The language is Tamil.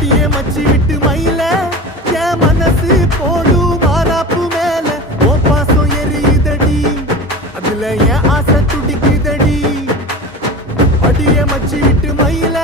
அடியே மச்சி விட்டு மயில என் மனசு போடும் மாறாப்பு மேல ஓ பாசம் எரியுதடி அதுல என் ஆசை துடிக்குதடி அடியே மச்சி விட்டு மயில